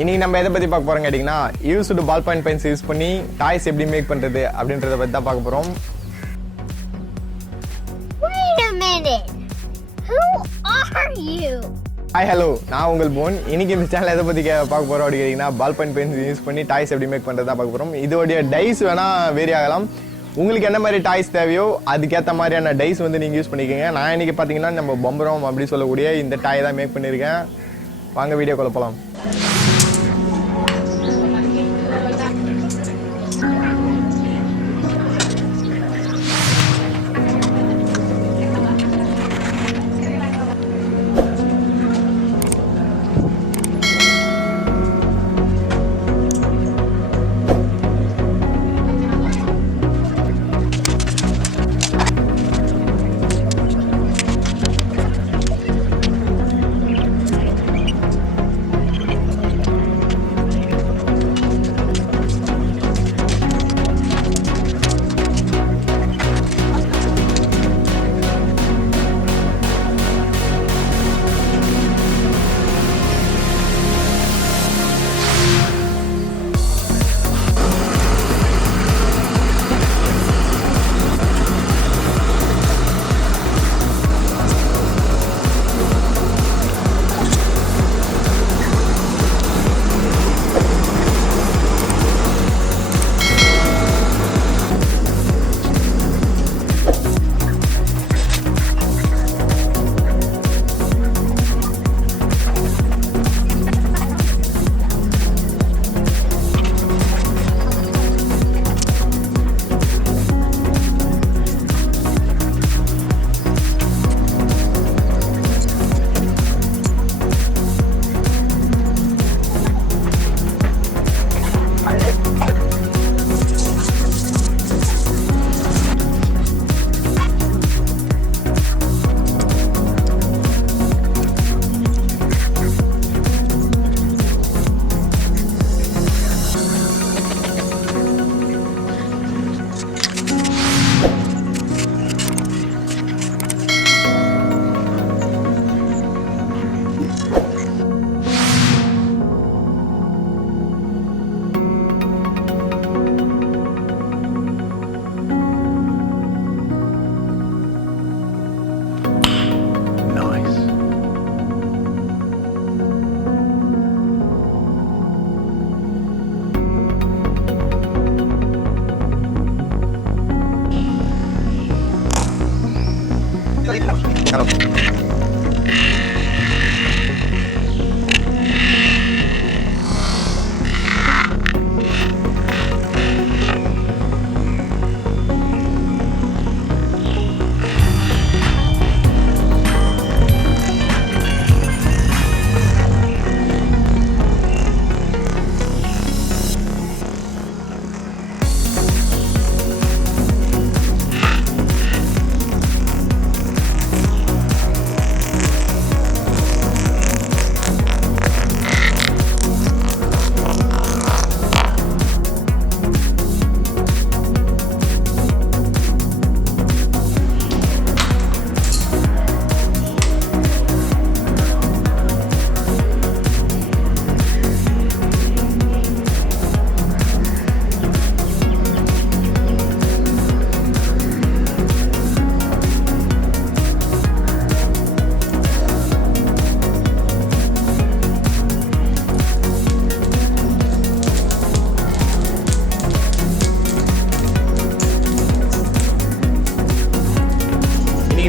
இன்னைக்கு நம்ம எதை பத்தி பார்க்க போறோம் கேட்டிங்கன்னா used ball point pens use பண்ணி டாய்ஸ் எப்படி மேக் பண்றது அப்படின்றத பத்தி தான் பார்க்க போறோம். Wait a minute. Who are you? Hi hello, நான் உங்கள் போன். இன்னைக்கு இந்த சேனல் எதை பத்தி பார்க்க போறோம் அப்படின்னு கேட்டிங்கன்னா பால் பாயிண்ட் பென்ஸ் யூஸ் பண்ணி டாய்ஸ் எப்படி மேக் பண்றது தான் பார்க்க போறோம். இதோடைய டைஸ் வேணா வேரி ஆகலாம். உங்களுக்கு என்ன மாதிரி டாய்ஸ் தேவையோ அதுக்கேற்ற மாதிரியான டைஸ் வந்து நீங்கள் யூஸ் பண்ணிக்கோங்க. நான் இன்னைக்கு பார்த்தீங்கன்னா நம்ம பொம்பரம் அப்படி சொல்லக்கூடிய இந்த டாய் தான் மேக் பண்ணியிருக்கேன். வாங்க வீடியோக்குள்ள போகலாம்.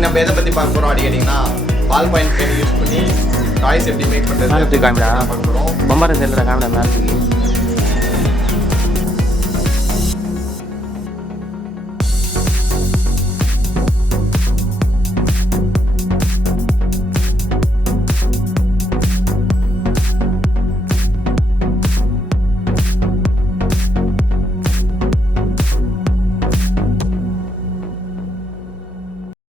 நம்ம எதை பற்றி பார்க்க போகிறோம் அப்படின்னு கேட்டிங்கன்னா பால் பாயிண்ட் பென் யூஸ் பண்ணி டாய்ஸ் எப்படி மேக் பண்ணுறது பார்க்க போகிறோம். பொம்பரை செல்லுற காமிடா மேலே